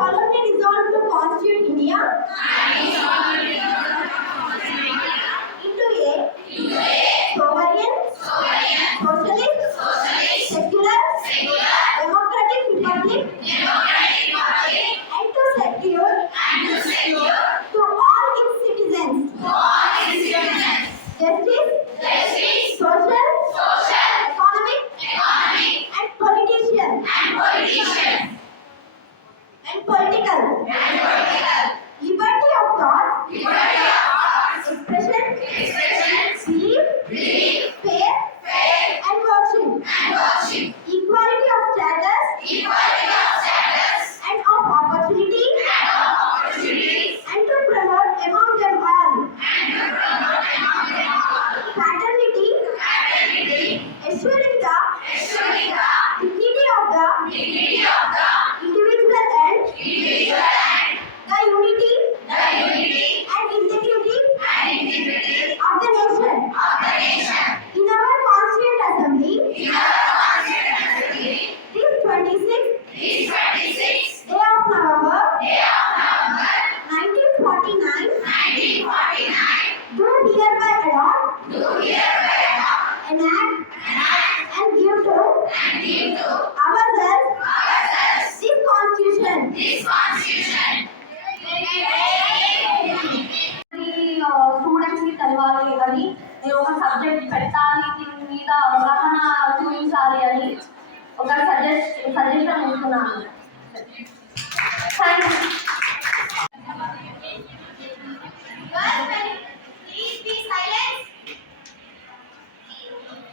solemnly resolve to constitute India into a sovereign, socialist, secular, democratic republic, and to secure to all its citizens justice, social, economic, and political liberty of thought, expression, belief, faith, and worship, equality of status and of opportunity, and to promote among them all fraternity, assuring the dignity of the individual and the unity and integrity of the nation. In our Constituent Assembly, this 26th day of November 1949, do hereby adopt, enact, and give to ourselves this Constitution. Students కి తెలవాలి అని, నేను ఒక సబ్జెక్ట్ పెట్టాలి, దీని మీద అవగాహన చూపించాలి అని ఒక సజెషన్ ఇస్తున్నాను. Thank you. Please be silent.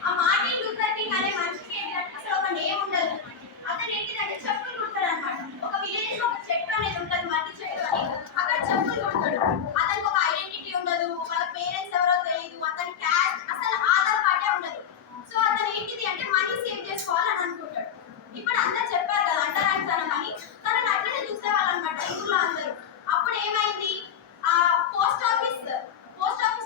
ఆ మార్టిన్ లూథర్ కింగ్ అనే మనిషికి ఏంటంటే అసలు ఒక నేమ్ ఉండదు. అతను ఏంటిదంటే చెప్పులు కుడతాడు అన్నమాట. ఒక విలేజ్ లో ఒక చెట్టు అనేది ఉంటుంది, మట్టి చెట్టు అని. అక్కడ చెప్పులు కుడతాడు. అతనికి ఒక ఐడెంటిటీ ఉండదు, వాళ్ళ పేరెంట్స్ ఎవరో తెలియదు, అతని క్యాస్ట్ అసలు ఆధార్ కార్డే ఉండదు. సో అతను ఏంటిది అంటే మనీ సేవ్ చేసుకోవాలని అనుకుంటాడు. ఇప్పుడు అందరు చెప్పారు కదా అంటరానితనం అని, తనని అట్లనే చూసేవాళ్ళు అనమాట ఊళ్ళో అందరూ. అప్పుడు ఏమైంది, ఆ పోస్ట్ ఆఫీస్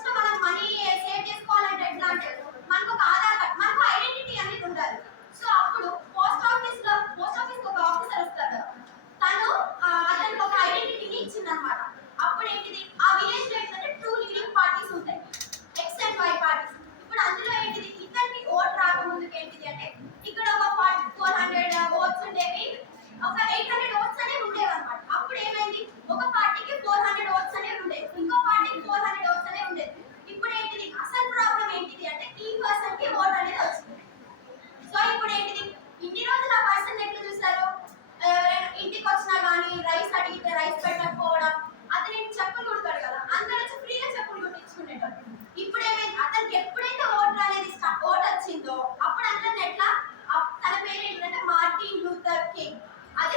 లో మనం మనీ సేవ్ చేసుకోవాలంటే ఎట్లా అంటే మనకు ఒక ఆధార్ కార్డ్, మనకు ఐడెంటిటీ అనేది ఉండాలి. సో అప్పుడు పోస్ట్ ఆఫీస్ ఒక ఆఫీసర్ వస్తాడు, తను అతనికి ఒక ఐడెంటిటీని ఇచ్చిందనమాట. అప్పుడు ఏంటిది, ఆ విలేజ్ లో ఏంటంటే 2 లీడింగ్ పార్టీస్ ఉంటాయి, X and Y పార్టీస్. ఇప్పుడు అందులో ఏంటిది, ఇతనికి ఓట్ రాకముందుకు ఏంటిది అంటే ఇక్కడ ఒక 400 ఓట్స్ ఉండేవి, ఒక 800 ఓట్స్ అనేవి ఉండేవి అనమాట. అప్పుడు ఏమైంది, ఒక పార్టీకి 400 ఓట్స్ అనేవి ఉండేవి, ఇంకో పార్టీకి 400 ఓట్స్ అనేవి ఉండేది. ఇప్పుడు ఏంటిది, అసలు ప్రాబ్లం ఏంటిది అంటే ఈ పర్సన్ కి ఓట్ అనేది వచ్చింది. సో ఇప్పుడు ఏంటిది, ఇన్ని రోజులు ఆ పర్సన్ ఎట్లా చూసారు, ఎవరైనా ఇంటికి వచ్చినా కానీ రైస్ అడిగితే రైస్ పెట్టకపోవడం, అతను చెప్పులు కుడతాడు కదా, అందరూ వచ్చి ఫ్రీగా చెప్పులు కుట్టించుకునేటోడు. ఇప్పుడు ఏమైంది, అతనికి ఎప్పుడైతే ఓట్ అనేది ఓట్ వచ్చిందో అప్పుడు అందరిని ఎట్లా, తన పేరు ఏంటంటే మార్టిన్ లూథర్ కింగ్. అదే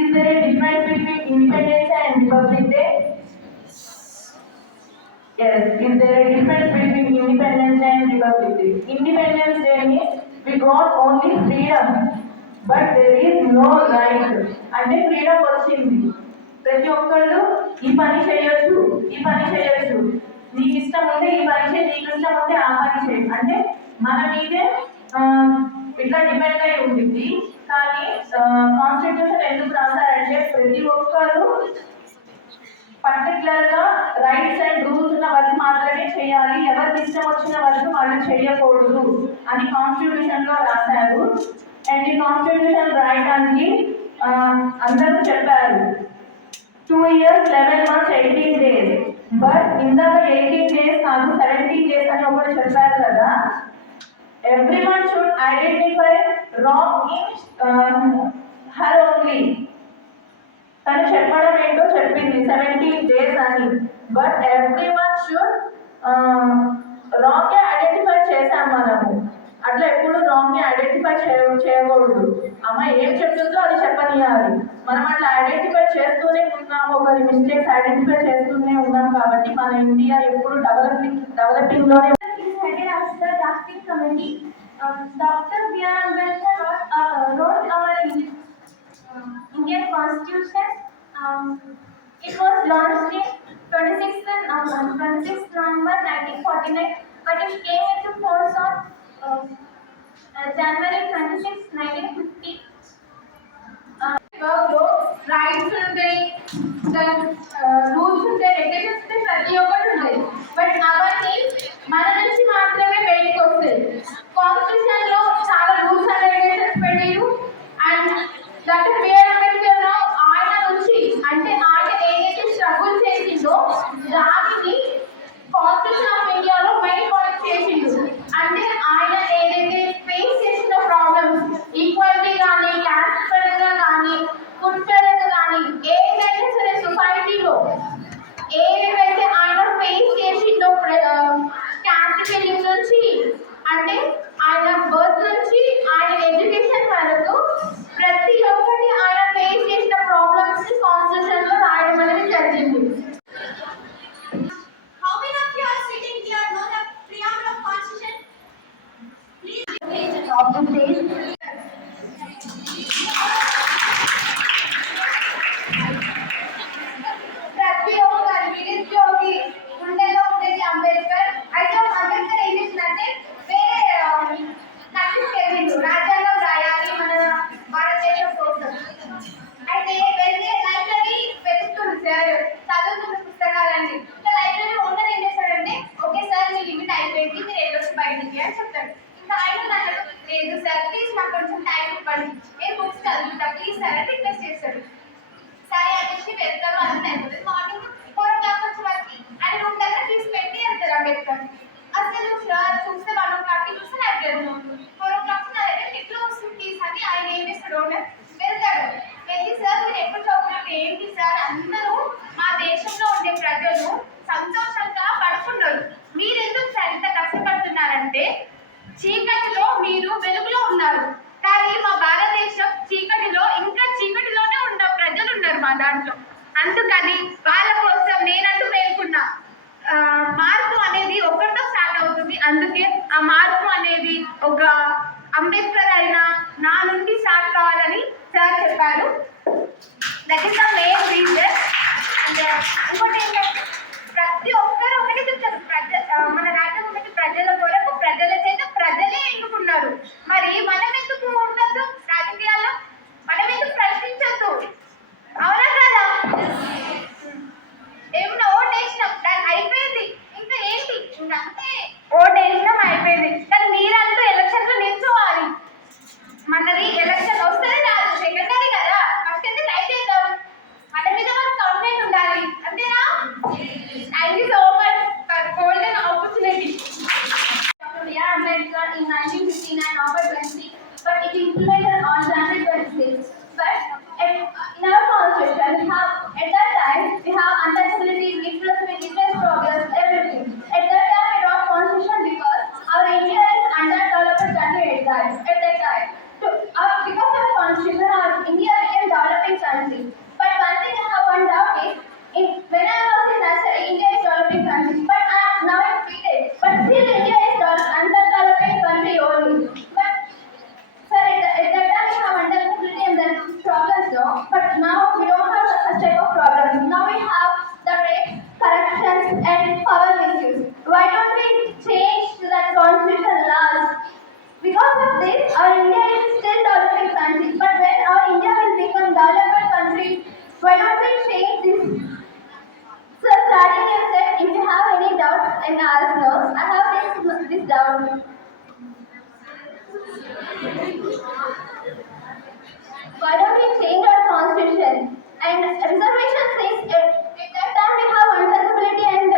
Is there a difference between Independence and Republic Day? Yes. Is there a difference between Independence and Republic Day? Independence Day means we got only freedom, but there is no right. అంటే ఫ్రీడమ్ వచ్చింది, ప్రతి ఒక్కళ్ళు ఈ పని చేయొచ్చు, నీకు ఇష్టం ఉంటే ఈ పని చేయి, నీకు ఇష్టం ఉంటే ఆ పని చేయి, అంటే మన మీదే ఇట్లా డిపెండ్ అయి ఉంటుంది. కానీ కాన్స్టిట్యూషన్ ఎందుకు రాశారంటే ప్రతి ఒక్కరు పర్టికులర్ గా రైట్స్ అండ్ రూల్స్ ఉన్న వర్క్ మాత్రమే చేయాలి, ఎవరికి ఇష్టం వచ్చిన వర్క్ వాళ్ళు చేయకూడదు అని కాన్స్టిట్యూషన్ లో రాశారు. అండ్ ఈ కాన్స్టిట్యూషన్ రాయడానికి అందరూ చెప్పారు 2 years 11 months 18 days, బట్ ఇందాక 18 days కాదు 17 days అని ఒకటి చెప్పారు కదా. Everyone should identify wrong in her only. తను చెప్పడం ఏంటో చెప్పింది 17 days అని, but everyone should wrong identify చేసాం మనము. అట్లా ఎప్పుడు రాంగ్ ఐడెంటిఫై చేయకూడదు. అమ్మ ఏం చెప్తుందో అది చెప్పనియాలి. మనం అట్లా ఐడెంటిఫై చేస్తూనే ఉన్నాము, ఒకరి మిస్టేక్స్ ఐడెంటిఫై చేస్తూనే ఉన్నాం. కాబట్టి మన ఇండియా ఎప్పుడు డెవలపింగ్ లోనే. Dr. B.R. Ambedkar wrote our Indian Constitution. It was launched in 26th November 1949, but it came into force on January 26, 1950. లో రైట్స్ ఉంటాయి, దాని రూల్స్ ఉంటాయి, రెగ్యులేషన్స్ ఉంటాయి, ప్రతి ఒక్కటి ఉంటాయి. బట్ అవన్నీ మన నుంచి మాత్రమే బయటకు వస్తాయి. కాన్స్టిట్యూషన్ లో చాలా రూల్స్ అండ్ రెగ్యులేషన్స్ పెట్టారు. అండ్ డాక్టర్ బిఆర్ అంబేద్కర్ రావు ఆయన నుంచి అంటే ఆయన ఏదైతే స్ట్రగుల్ చేసిందో దానిని కాన్స్టిట్యూషన్ ఆఫ్ ఇండియాలో మెయిన్ పాయింట్ చేసిండు. అంటే ఆయన ఏదైతే ఫేస్ చేసిన ప్రాబ్లమ్స్ ఈక్వాలిటీ కానీ, క్యాస్ట్ పరంగా కానీ, ఫుడ్ పరంగా కానీ, ఏదైతే సరే సొసైటీలో ఏదైతే ఆయన ఫేస్ చేసిండో క్యాస్ట్ ఫీలింగ్ నుంచి అంటే ఆయన బర్త్ నుంచి ఆయన ఎడ్యుకేషన్ వరకు ప్రతి ఒక్కటి ఆయన ఫేస్ చేసిన ప్రాబ్లమ్స్ ని కాన్స్టిట్యూషన్ లో రాయడం అనేది జరిగింది. How many of you are sitting here know the preamble of Constitution? Please. Of the day. ప్రతి ఒక్క నిరుద్యోగి గుండెలో ఉండేది అంబేద్కర్. అయితే అంబేద్కర్ ఏం చేసిందంటే వేరే కంట్రీస్కి వెళ్ళిండు రాజ్యాంగం రాయాలి మన భారతదేశం కోసం. అయితే వెళ్ళి లైబ్రరీ వెతుకుతుంది సార్, చదువుతున్న పుస్తకాలన్నీ. ఇంకా లైబ్రరీ ఓనర్ ఏం చేస్తాడంటే ఓకే సార్ మీ లిమిట్ అయిపోయింది, మీరు వెళ్ళొచ్చు బయటికి అని చెప్తాడు. ఇంకా ఆయన అన్నాడు లేదు సార్ ప్లీజ్ నాకు కొంచెం టైం ఇవ్వండి, నేను బుక్స్ చదువుతా ప్లీజ్ సార్ అని రిక్వెస్ట్ చేస్తాడు. సరే అనేసి వెళ్తారు, అంత అయిపోతుంది. మార్నింగ్ 4 o'clock వచ్చే వరకు ఆయన రూమ్ దగ్గర తీసి పెట్టి వెళ్తారు అంబేద్కర్. అసలు చూస్తే 1 o'clock చూస్తే లైబ్రరీ 4 o'clock నా దగ్గర ఎట్లా వస్తుంది ప్లీజ్ అని ఆయన ఏం చేస్తాడు ఓనర్ వెళ్తాడు. వెళ్ళి సార్ మీరు ఎప్పుడు చదువుకున్నారు ఏంటి సార్, అందరూ మా దేశంలో ఉండే ప్రజలు సంతోషంగా పడుకున్నారు, మీరెందుకు సార్ ఇంత కష్టపడుతున్నారంటే చీకటిలో మీరు వెలుగులో ఉన్నారు, కానీ మా భారతదేశం చీకటిలో ఇంకా చీకటిలోనే ఉన్న ప్రజలు ఉన్నారు మా దాంట్లో. అందుకని వాళ్ళ కోసం నేనంటూ మేలుకున్నా. మార్పు అనేది ఒకరితో స్టార్ట్ అవుతుంది. అందుకే ఆ మార్పు అనేది ఒక అంబేద్కర్ అయినా నా నుండి స్టార్ట్ కావాలని సార్ చెప్పారు. That is the main reason. And ఇంకోటి ఏంటంటే ప్రతి ఒక్కరు ఒకటి చెప్తారు, మన రాజ్యం ఉన్నది ప్రజల కొరకు, ప్రజల చేత ప్రజలే ఎన్నుకున్నారు. మరి మనం ఎందుకు ఉండద్దు రాజకీయాల్లో, మనం ఎందుకు ప్రశ్నించద్దు, అవునా కదా? ఏమన్నా ఓటు వేసినాం దాన్ని అయిపోయింది, ఇంకా ఏంటి ఇంకంతే ఓటు వేసినాం అయిపోయింది. కానీ మీరంటూ ఎలక్షన్లో నిల్చోవాలి. మనది ఎలక్షన్ వస్తే రాదు, సెకండరీ కదా, ఫస్ట్ అయితే ట్రై చేద్దాం, మన మీద మనకు కాన్ఫిడెంట్ ఉండాలి, అంతేనా? Thank you so much for golden opportunity. B R Ambedkar in 1959 offered 20, but it implemented on January 26. But in our constitution, we have at that time we have untouchability, witness progress, everything. At that time, we wrote constitution because our India is underdeveloped country at that time. So, because of the constitution, our India became developing country. But one thing I have one doubt is, when I was in nursery, India is developing country. But I am now in BTech. But still, India is underdeveloping country only. But sir, at that time we have underdevelopment and then problems, no. But now we don't have such type of problems. Now we have the rape, corruption, and power misuse. Why don't we change that constitution laws? Because of this, our India is still developing country. But when our India will become developed country, why don't we change this? So starting you said, if you have any doubts, and ask now. I have this doubt. Why don't we change our constitution? And reservation says at that time we have untouchability and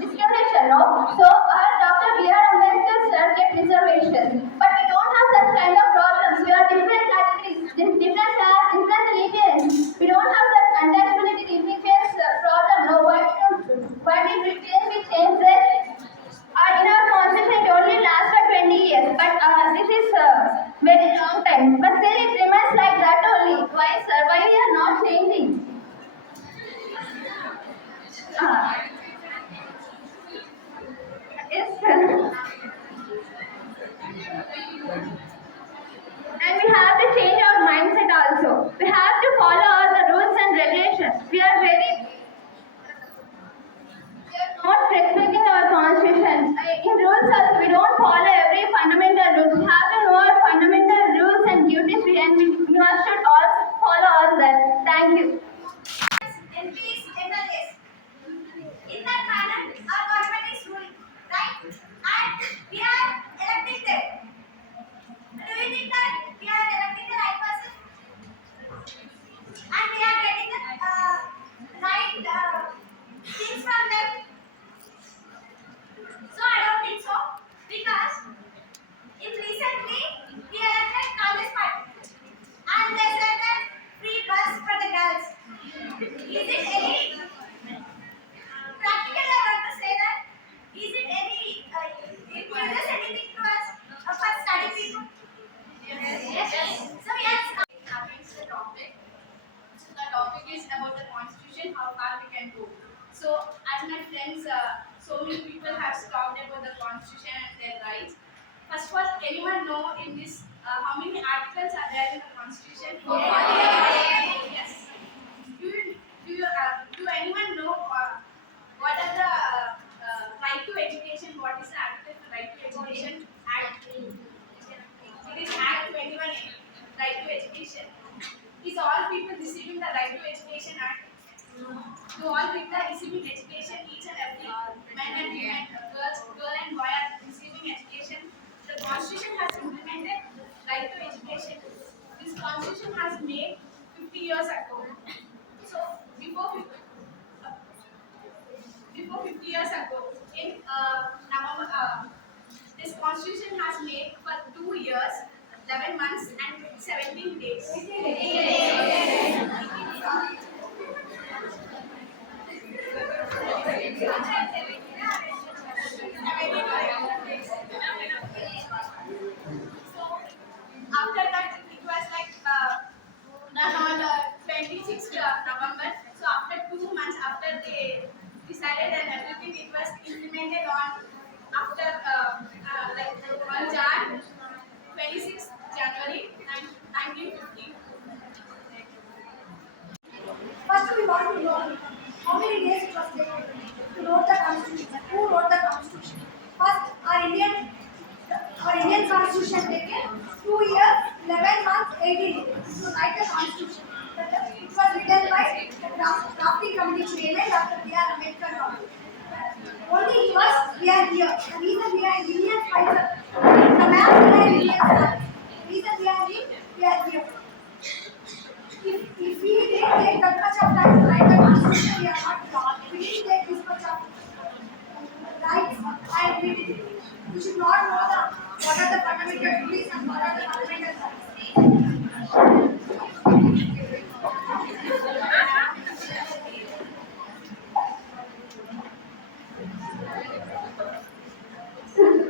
discrimination, no? So our Dr. B.R. Ambedkar sir kept reservation. But we don't have such kind of problems. We are different categories, different castes, different religions. We don't have that untouchability religious problem, no? Why did we change that? In our constitution it only lasts for 20 years. But this is very long time. But still it remains like that only. Why sir? Why we are not changing? friends, so many people have talked about the constitution and their rights. First of all, anyone know in this how many articles are there in the constitution? Yes. Do anyone know what are the right to education? What is the article for right to education? Act. It is Act 21, right to education. Is all people receiving the right to education act? Do all people are receiving education? Each and every man and woman, girl and boy are receiving education. The constitution has implemented right to education. This constitution has made 50 years ago. So before 50 years ago, in November, this constitution has made for 2 years, 11 months and 17 days. So after that, it was like on 26th November. So after 2 months, after they decided and everything, it was implemented on after like on Jan 26th January 1950. First, we want to know how many days it was taken to wrote the constitution. Who wrote the constitution? First, our Indian constitution taken 2 years, 11 months, 18 days to write the constitution. It was written by the drafting committee chairman Dr. B.R. Ambedkar. Only us, we are here. The reason we are Indian fighter. The map we are Indian fighter. The reason we are here. If we didn't take that much of time to write the constitution, we are not God. We didn't take this much of rights, and we should not know what are the fundamental duties and what are the fundamental rights.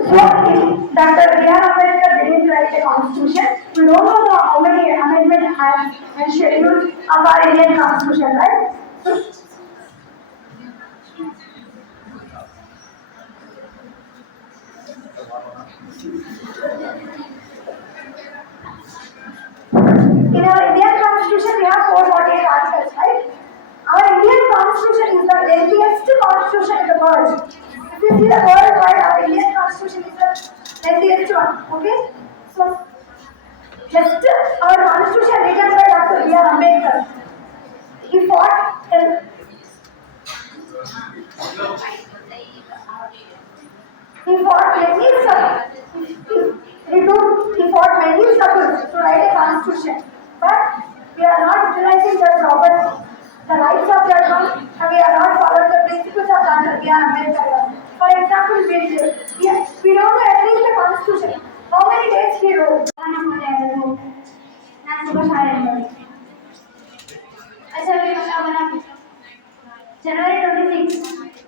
So, Dr. B.R. Ambedkar didn't write the constitution. We don't know how many amendments and schedules of our Indian constitution, right? In our Indian constitution, we have 448 articles, right? Our Indian constitution is the lengthiest constitution in the world. If you see the worldwide, our Indian constitution is the lengthiest one. Okay? So, just our constitution written by Dr. B.R. Ambedkar. He fought many struggles to write a constitution. But we are not utilizing the property, the rights of that one, and we are not following the principles of Dr. B.R. Ambedkar. For example, we don't know at least the constitution. How many days he wrote? జనవరి 26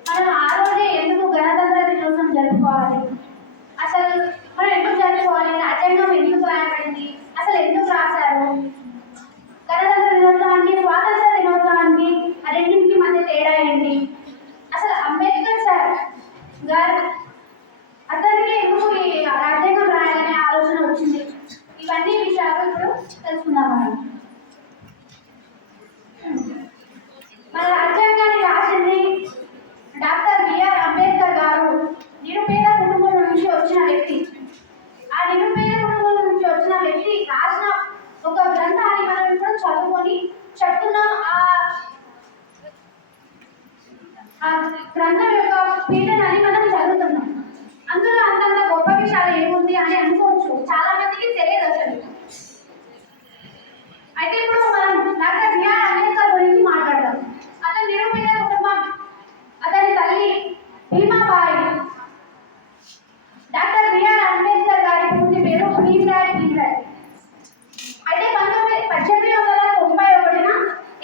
మనం ఆ రోజే ఎందుకు గణతంత్ర దినోత్సవం జరుపుకోవాలి? అసలు మనం ఎందుకు జరుపుకోవాలి? రాజ్యాంగం ఎందుకు రాయబడింది? అసలు ఎందుకు రాశారు? గణతంత్ర దినోత్సవానికి స్వాతంత్ర దినోత్సవానికి ఆ రెండింటికి మధ్య తేడా ఏంటి? అసలు అంబేద్కర్ సార్ గారు అతనికి ఎందుకు ఈ రాజ్యాంగం రాయాలనే ఆలోచన వచ్చింది? ఇవన్నీ విషయాలు ఇప్పుడు తెలుసుకుందాం మనం. మన రాజ్యాంగాన్ని రాసింది డాక్టర్ బిఆర్ అంబేద్కర్ గారు. నిరుపేద కుటుంబం నుంచి వచ్చిన వ్యక్తి. ఆ నిరుపేద కుటుంబం నుంచి వచ్చిన వ్యక్తి రాసిన ఒక గ్రంథాన్ని మనం ఇప్పుడు చదువుకొని చెప్తున్నాం. ఆ గ్రంథం యొక్క పీఠనాన్ని మనం చదువుతున్నాం. అందులో అంతంత గొప్ప విషయాలు ఏముంది అని అనుకోవచ్చు. చాలా మందికి తెలియదు అసలు. అయితే ఇప్పుడు మనం డాక్టర్ బిఆర్ అంబేద్కర్ గురించి మాట్లాడదాం. అతని నిరుపేద కుటుంబం. అతని తల్లి భీమాబాయి. డాక్టర్ బిఆర్ అంబేద్కర్ గారి పూర్తి పేరు భీమ్రాయ్. అయితే 1891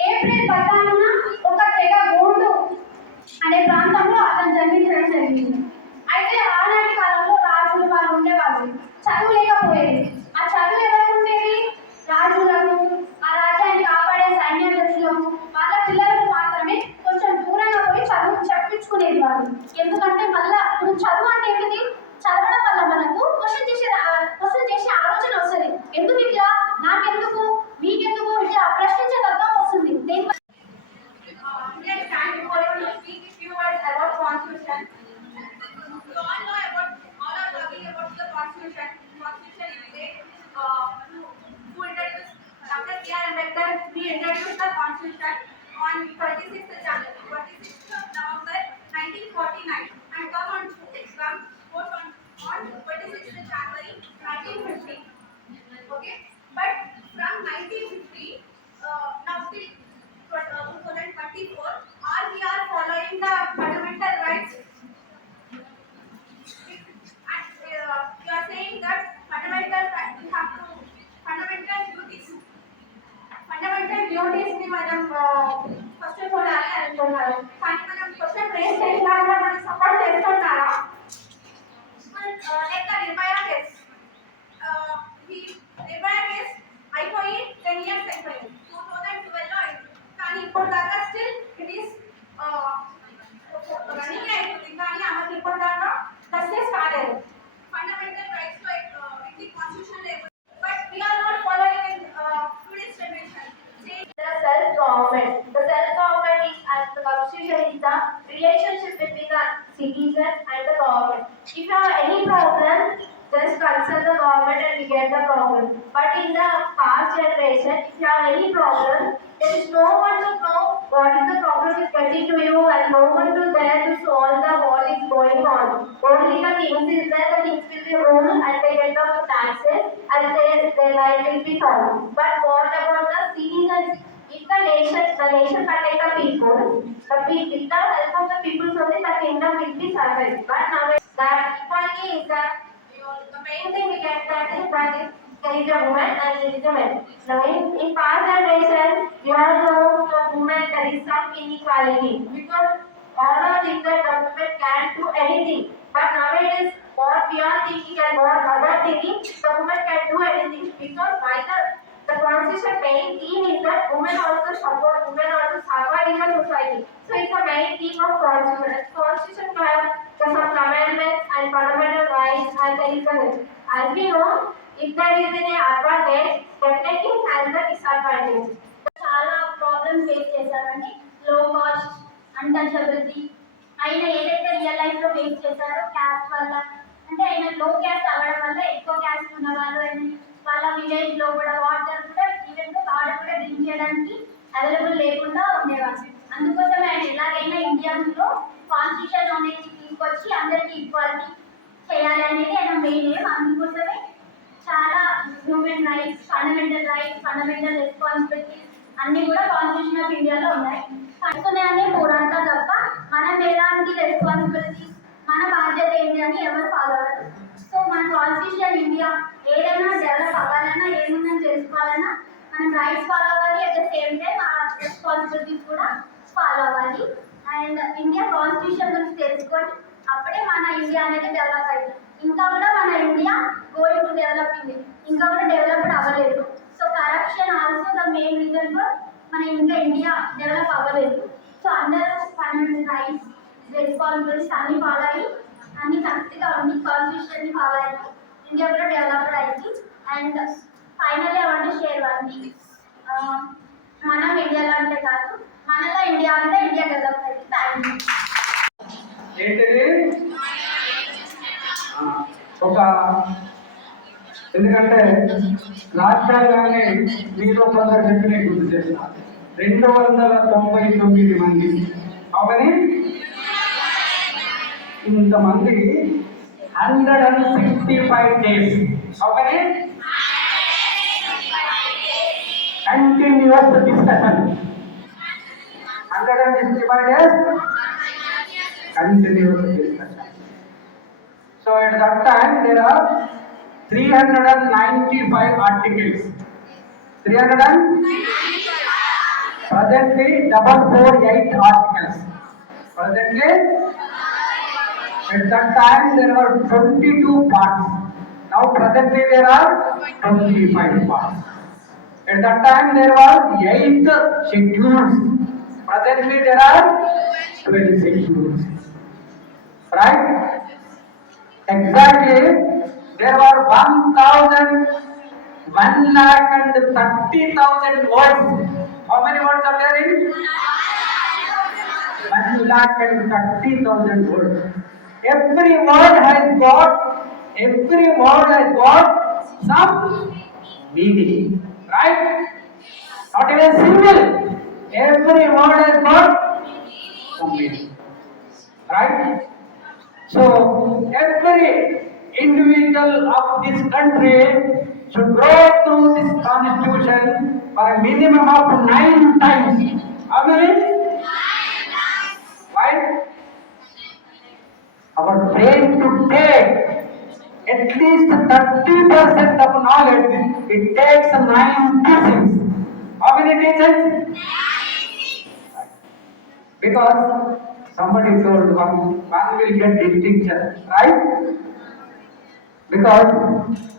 ఏప్రిల్ 14న ఒక తెగ గోండు అనే ప్రాంతంలో చేయాలి. ఎందుకంటే మళ్ళా ఇప్పుడు చదువు అంటే ఏంటిది, చదవడం వల్ల మనకు క్వశ్చన్ చేసే ఆలోచన వస్తుంది. ఎందుకు ఇట్లా, నాకెందుకు, మీకెందుకు, ఇట్లా ప్రశ్నించే తత్వం వస్తుంది. దేని Today I stand before you to speak a few words about Constitution. You all know about, all are talking about the Constitution. Constitution is a who introduced Dr. B.R. Ambedkar. We introduced the Constitution on 26th November 1949 and come on on 26th January 1950. Okay, but from 1950 now till 2024, all we are following the fundamental rights. And you are saying that fundamental rights, we have to fundamental duties. Fundamental duties ni మనం ఫస్ట్ చూడాలి అనుకుంటున్నారు. కానీ మనం question race చేసినా కూడా మనం సపోర్ట్ చేస్తున్నారా? లైక్ నిర్భయ కేస్, ఈ నిర్భయ కేస్ అయిపోయి 10 years అయిపోయింది, 2012 లో అయింది. కానీ ఇప్పుడు దాకా స్టిల్ ఇట్ ఈస్ రన్నింగ్ అవుతుంది. కానీ ఆమెకి ఇప్పుడు దాకా జస్టిస్ కాలేదు. ఫండమెంటల్ రైట్స్ లో ఇది కాన్స్టిట్యూషన్ లేదు. But we are not following in today's generation. The self-government. The self-government is, as the constitution is the relationship between the citizen and the government. If you have any problem, just consult the government and you get the problem. But in the past generation, if you have any problem, there is no one to know what is the problem is getting to you and no one to there to solve the what is going on. Only the kings is there, the kings will be ruled and they get the taxes and their life will be solved. But what about the citizens? If the nation contains the people, with the help of the people only the kingdom will be survived. But now that equality is the main thing we get, that is there is a woman and there is a man. Now in past generation, we all know the woman there is some inequality because all are think that the woman can't do anything. But nowadays, what we are thinking and what other thinking, the woman can do anything because why the constitution main theme is that women also support, women also survive in the society. So it's the main theme of constitution. Constitution have some commandments and fundamental rights and there is a right. As we know, if there is an advantage, definitely has a disadvantage. చాలా problems face చేశారండి. లో cost, untouchability, ఆయన ఏదైతే real life లో ఫేస్ చేశారో క్యాస్ట్ వల్ల, అంటే ఆయన లో క్యాస్ట్ అవ్వడం వల్ల ఎక్కువ క్యాస్ట్ ఉన్న వాళ్ళు వాళ్ళ విలేజ్ లో కూడా వాటర్ కూడా ఈవెన్ వాటర్ కూడా డ్రింక్ చేయడానికి అవైలబుల్ లేకుండా ఉండేవాళ్ళు. అందుకోసం ఆయన ఎలాగైనా ఇండియాలో కాన్స్టిట్యూషన్ అనేది తీసుకొచ్చి అందరికీ ఈక్వాలిటీ చేయాలి అనేది ఆయన మెయిన్ ఎయిమ్. అందుకోసమే చాలా హ్యూమన్ రైట్స్, ఫండమెంటల్ రెస్పాన్సిబిలిటీస్ అన్నీ కూడా కాన్స్టిట్యూషన్ ఆఫ్ ఇండియాలో ఉన్నాయి. కడుతున్నాయనే పోరాడతా తప్ప మనం ఎలాంటి రెస్పాన్సిబిలిటీస్, మన బాధ్యత ఏంటి అని ఎవరు ఫాలో అవ్వరు. సో మన కాన్స్టిట్యూషన్ ఇండియా ఏదైనా డెవలప్ అవ్వాలన్నా, ఏమన్నా చేసుకోవాలన్నా మనం రైట్స్ ఫాలో అవ్వాలి, అట్ ద సేమ్ టైం ఆ రెస్పాన్సిబిలిటీస్ కూడా ఫాలో అవ్వాలి. అండ్ ఇండియా కాన్స్టిట్యూషన్ గురించి తెలుసుకొని అప్పుడే మన ఇండియా అనేది డెవలప్ అయింది. ఇంకా కూడా మన ఇండియా గోయింగ్ టు డెవలపింగ్, ఇంకా కూడా డెవలప్డ్ అవ్వలేదు. So corruption also the main reason for మన ఇంకా ఇండియా డెవలప్ అవ్వలేదు. సో అందరూ ఫండమెంటల్ రైట్స్, రెస్పాన్సిబిలిటీస్ అన్ని ఫాలో అయ్యి అన్ని కరెక్ట్గా ఉండి కాన్స్టిట్యూషన్ని ఫాలో అయ్యి ఇండియా కూడా డెవలప్డ్ అయింది. And finally I want to share one thing. మనం ఇండియాలో అంటే కాదు, మనలో ఇండియా అంటే ఇండియా డెవలప్ అయింది. Thank you. ఏంటిది ఒక, ఎందుకంటే రాష్ట్రాంగాన్ని మీరు కొందరు చెప్పి నేను గుర్తు చేసిన 299 మంది అవని ఇంతమంది 165 days అవని continuous discussion 165 days continuous discussion. So at that time there are 395 articles. 395. Presently 448 articles. Presently at that time there were 22 parts. Now presently there are 25 parts. At that time there were 8 schedules. Presently there are 12 schedules. right? Exactly, there were 1,30,000 words. How many words are there in? 1,30,000 words. Every word has got some meaning, right? Not even single. Every word has got some meaning, right? So every individual of this country should go through this constitution for a minimum of 9 times. How many? Right? Our brain to take at least 30% of knowledge, it takes 9 teachings. How many teachings? Because somebody told one will get distinction, right? Because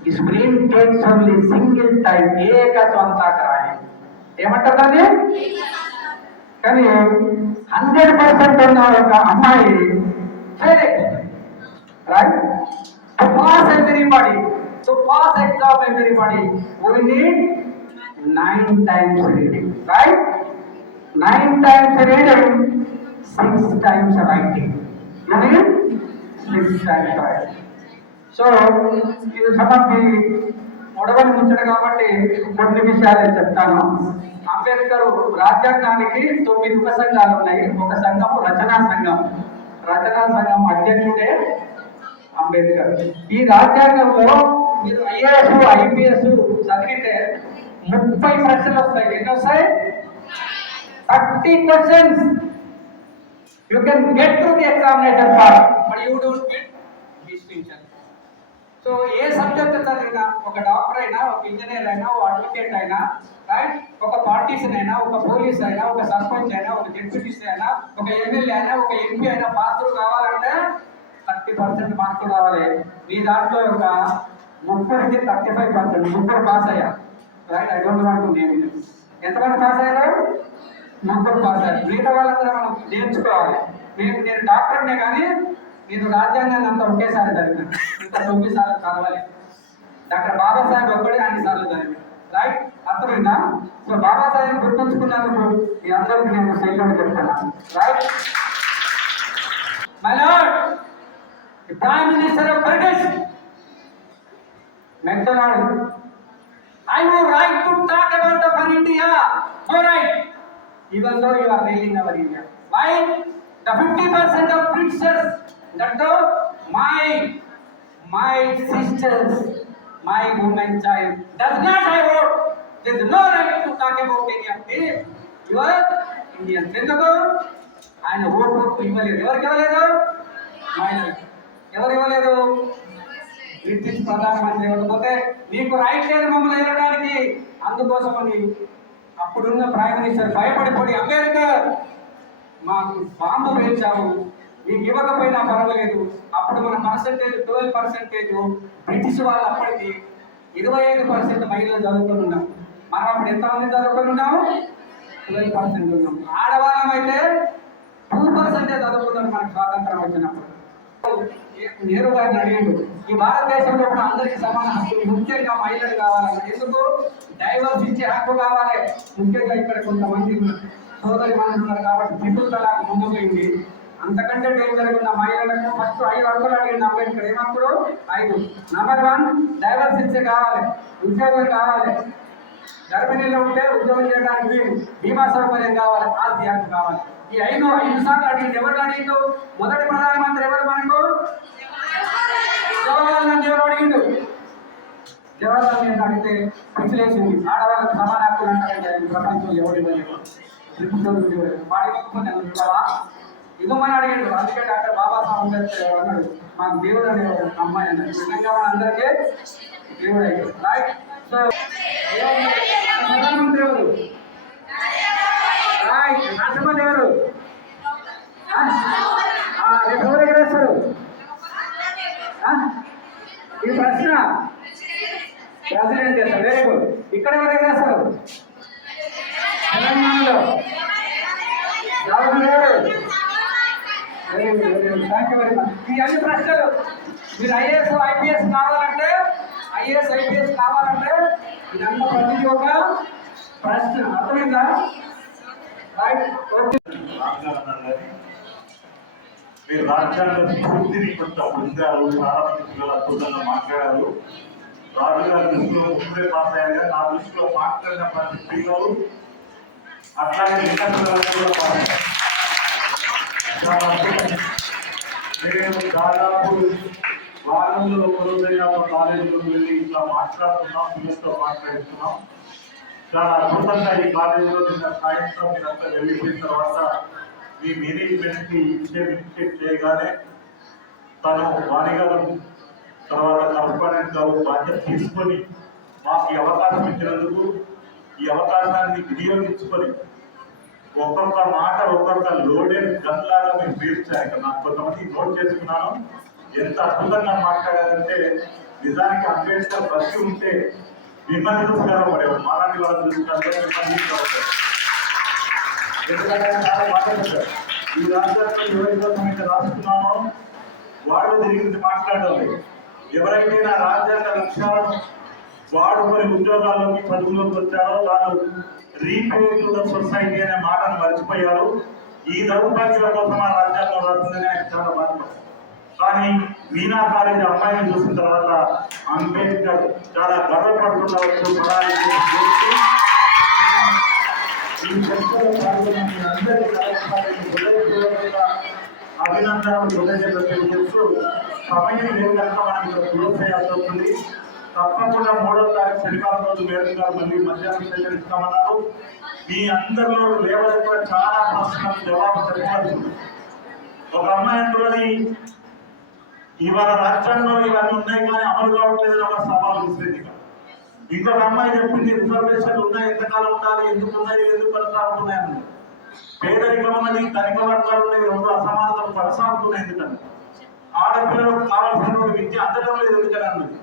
his brain takes only single time, ఏక స్వంతాగ్రాహి. ఏమంటారు అది? కానీ 100% ఉన్న ఒక అమ్మాయి right? To pass everybody, to pass exam everybody, we need 9 times reading, right? 9 times reading, 6 times writing. You need 6 times writing. So, ఇది సమర్థి మొడవని ముచ్చట కాబట్టి కొన్ని విషయాలు చెప్తాను. అంబేద్కర్ రాజ్యాంగానికి 9 ఉపసంఘాలు ఉన్నాయి. ఒక సంఘము రచనా సంఘం. రచనా సంఘం అధ్యక్షుడే అంబేద్కర్. ఈ రాజ్యాంగంలో మీరు ఐఏఎస్ ఐపీఎస్ చదివితే 30 ప్రశ్నలు వస్తాయి. ఎన్ని వస్తాయి? 30 questions. You can get through the examination part, but you don't get distinction. So ఏ సబ్జెక్ట్ చదివినా, ఒక డాక్టర్ అయినా, ఒక ఇంజనీర్ అయినా, ఒక అడ్వకేట్ అయినా, రైట్, ఒక పార్టీషన్ అయినా, ఒక పోలీస్ అయినా, ఒక సర్పంచ్ అయినా, ఒక డిప్యూటీస్ అయినా, ఒక ఎమ్మెల్యే అయినా, ఒక ఎంపీ అయినా పాస్ కావాలంటే 30% మార్కులు రావాలి. మీ దాంట్లో ఒక 30కి 35%, 30 పాస్ అయ్యా, right? I don't want to name it. ఎంతమంది పాస్ అయ్యారు? 30 పాస్ అయ్యారు. మిగతా వాళ్ళందరూ మనం నేర్చుకోవాలి. నేను డాక్టర్నే కానీ నేను రాజ్యాంగాన్ని అంతా ఒకేసారి చదివాను. ఇంకా 9 సార్లు చదవాలి. డాక్టర్ బాబాసాహెబ్ ఒక్కడే అన్ని సార్లు చదివాను, రైట్? అర్థమైందా? సో బాబాసాహెబ్ గుర్తుంచుకున్నందుకు మీ అందరికీ నేను సైలెంట్ చెప్తాను, right? My lord, the prime minister of British McDonald, I would like to talk about our India. All right. Even though you are railing our India. Why? The 50% of Britishers, that my sisters, my woman child does not have vote. There is no right to talk about any of this. You are Indian. ఎందుకు ఆయన ఓటు ఇవ్వలేదు? ఎవరికి ఇవ్వలేదు? ఎవరు ఇవ్వలేదు? బ్రిటిష్ ప్రధానమంత్రి ఇవ్వకపోతే నీకు రైట్ లేదు మమ్మల్ని ఎరగడానికి. అందుకోసమని అప్పుడున్న ప్రైమ్ మినిస్టర్ భయపడిపోయి, అంబేద్కర్ మాకు బాంబు వేయించావు, నీకు ఇవ్వకపోయినా పర్వాలేదు. అప్పుడు మన పర్సంటేజ్ 12%, బ్రిటిష్ వాళ్ళు అప్పటికి 25% మహిళలు చదువుకొని ఉన్నాం. మనం అప్పుడు ఎంతమంది చదువుకొని ఉన్నాము? 12% ఉన్నాం. ఆడవాళ్ళం అయితే 2% చదువుకున్నాం మనకు స్వాతంత్రం వచ్చినప్పుడు. నెహ్రూ గారిని అడిగాడు, ఈ భారతదేశంలో కూడా అందరికీ సమాన హక్కు, ముఖ్యంగా మహిళలు కావాలన్న. ఎందుకు? డైవర్స్ ఇచ్చే హక్కు కావాలి. ముఖ్యంగా ఇక్కడ కొంతమంది సోదరి మనుషులు ఉన్నారు కాబట్టి ట్రిపుల్ తలాక్ ముందు పోయింది. అంతకంటే డేంజర్ ఉన్న మహిళలకు ఫస్ట్ 5 అడుగులు అడిగింది అంబేద్కర్. ఏమప్పుడు 5. నెంబర్ 1, డైవర్స్ ఇచ్చే కావాలి, ఉద్యోగం కావాలి, గర్భిణీలో ఉంటే ఉద్యోగం చేయడానికి వీలు, బీమా సౌకర్యం కావాలి, ఆస్తి హక్కు కావాలి. ఈ 5 సార్లు అడిగింది. ఎవరు అడిగిండు? మొదటి ప్రధానమంత్రి ఎవరు మనకు? జవహర్లాల్ నెహ్రూ అడిగిండు. జవహర్లాల్ నెహ్రూ అడిగితే పిచ్చిలేసింది. ఆడవాళ్ళకు సమాన హక్కులు అంటారంటే ప్రపంచంలో ఎవరు ఇవ్వలేదు, వాడికి ఇవ్వమని అడిగిండు. అందుకే డాక్టర్ బాబాసాహెబ్ అంబేద్కర్ అన్నాడు, మాకు దేవుడు అనే అమ్మాయి అన్నాడు. నిజంగా మన అందరికీ దేవుడు అయ్యాడు, రైట్? సో ప్రధానమంత్రి ఎవరు? రైట్. రాష్ట్రపతి ఎవరు? రేపు ఎవరు ఎగరేస్తారు? ఈ ప్రశ్న ప్రెసిడెంట్ చేస్తారు. Very good. ఇక్కడ ఎవరు ఎగరేస్తారు? తెలంగాణలో రాహుల్ గారు. Very good, very good. Thank you very much. ఈ అన్ని ప్రశ్నలు మీరు ఐఏఎస్ ఐపీఎస్ కావాలంటే ఇదంతా ప్రతి ఒక్క ప్రశ్న అర్థమైందా? Right, okay. మీరు రాజ్యాంగ స్ఫూర్తిని కొంత పొందారు, చాలా మంది పిల్లలు అద్భుతంగా మాట్లాడారు. రాజుగారి దృష్టిలో ముందే పాస్ అయ్యారు, నా దృష్టిలో మాట్లాడిన ప్రతి పిల్లలు అట్లాగే మిగతా పిల్లలు కూడా పాస్ అయ్యారు. చాలా అద్భుతం. నేను దాదాపు వారంలో ఒక రోజైనా ఒక కాలేజీలో వెళ్ళి ఇట్లా మాట్లాడుతున్నాం, పిల్లలతో మాట్లాడుతున్నాం. చాలా అద్భుతంగా ఈ కాలేజీలో నిన్న సాయంత్రం మీరంతా వెళ్ళిపోయిన తర్వాత మీ మేనేజ్మెంట్ కి విషయం ఇన్స్టేట్ చేయగానే తను వాణి గారు తర్వాత కరస్పాండెంట్ గారు బాధ్యత తీసుకొని మాకు ఈ అవకాశం ఇచ్చినందుకు ఈ అవకాశాన్ని వినియోగించుకొని ఒక్కొక్క మాట ఒక్కొక్క లోడెడ్ గన్లాగా మీరు పేర్చారు. ఇక్కడ నాకు కొంతమంది నోట్ చేసుకున్నాను. ఎంత అద్భుతంగా మాట్లాడారంటే నిజానికి అంబేద్కర్ బతికి ఉంటే మిమ్మల్ని చూసుకోవడం మాలాంటి వాళ్ళు చూసుకుంటే మిమ్మల్ని చూసుకోవాలి. ఎందుకంటే చాలా మాట్లాడతారు. ఈ రాష్ట్రాల్లో ఎవరితో రాస్తున్నామో వాళ్ళు తిరిగి మాట్లాడాలి. ఎవరైతే నా రాజ్యాంగ లక్ష్యాలను వాడుకొని ఉద్యోగాల్లోకి పదవులోకి వచ్చారో వాళ్ళు రీపే టు ద సొసైటీ అనే మాటను మర్చిపోయారు. ఈ దౌర్భాగ్యుల కోసం ఆ రాజ్యాంగం రాస్తుందని ఆయన చాలా బాధపడతారు. కానీ మీనా కాలేజీ అమ్మాయిని చూసిన తర్వాత అంబేద్కర్ చాలా గర్వపడుతుండవచ్చు. అభినందనలు తెలియజేస్తూ సమయం లేదు కనుక మనం ఇక్కడ క్లోజ్ చేయాల్సి వస్తుంది. తప్పకుండా 3వ తారీఖు శనివారం రోజు మేడం గారు మళ్ళీ మధ్యాహ్నం సెషన్ ఇస్తామన్నారు. మీ అందరిలో లేవర్ కూడా చాలా ప్రశ్నలకు జవాబు చెప్పాల్సి ఉంది. ఒక అమ్మాయి అందులోని ఇవాళ రాజ్యాంగంలో ఇవన్నీ ఉన్నాయి కానీ అమలు కావట్లేదు ఒక సవాల్ విసిరింది. ఇంకొక అమ్మాయి చెప్పింది రిజర్వేషన్లు ఉన్నాయి, ఎంతకాలం ఉండాలి, ఎందుకు ఉన్నాయి, ఎందుకు కొనసాగుతున్నాయి అన్నది. పేదరికం ఉన్నది, ధనిక వర్గాలు ఉన్నాయి, రెండు అసమానతలు కొనసాగుతున్నాయి. ఎందుకంటే ఆడపిల్లలకు కావాల్సిన విద్య అందడం లేదు ఎందుకని అన్నది.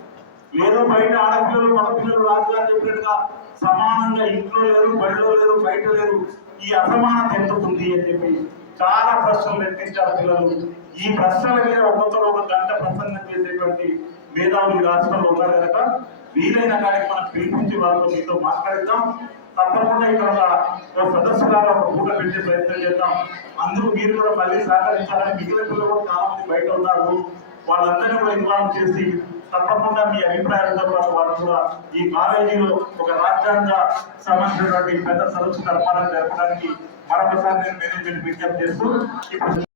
లేదు బయట ఆడపిల్లలు మగపిల్లలు రాజుగారు చెప్పినట్టుగా సమానంగా ఇంట్లో లేరు, బడిలో లేరు, బయట లేరు. ఈ అసమానత ఎందుకుంది అని చెప్పి చాలా ప్రశ్నలు ఎత్తించారు పిల్లలు. ఈ ప్రశ్నల మీద ఒక్కొక్కరు ఒక గంట ప్రసంగం చేసేటువంటి మేధావులు ఈ రాష్ట్రంలో ఉన్నారు కనుక వీలైన కాడికి మనం పిలిపించి వాళ్ళతో మీతో మాట్లాడిద్దాం. తప్పకుండా ఇక్కడ ఒక సదస్సుగా ఒక పూట పెట్టే ప్రయత్నం చేద్దాం. అందుకు మీరు కూడా మళ్ళీ సహకరించాలని మిగిలిన పిల్లలు కూడా చాలా మంది బయట ఉన్నారు. వాళ్ళందరినీ కూడా ఇన్వాల్వ్ చేసి తప్పకుండా మీ అభిప్రాయాలతో పాటు వాళ్ళు కూడా ఈ కాలేజీలో ఒక రాజ్యాంగ సంబంధించినటువంటి పెద్ద సదస్సు జరపాలని జరపడానికి మరొకసారి నేను మేనేజ్మెంట్ విజ్ఞప్తి చేస్తూ ఇప్పుడు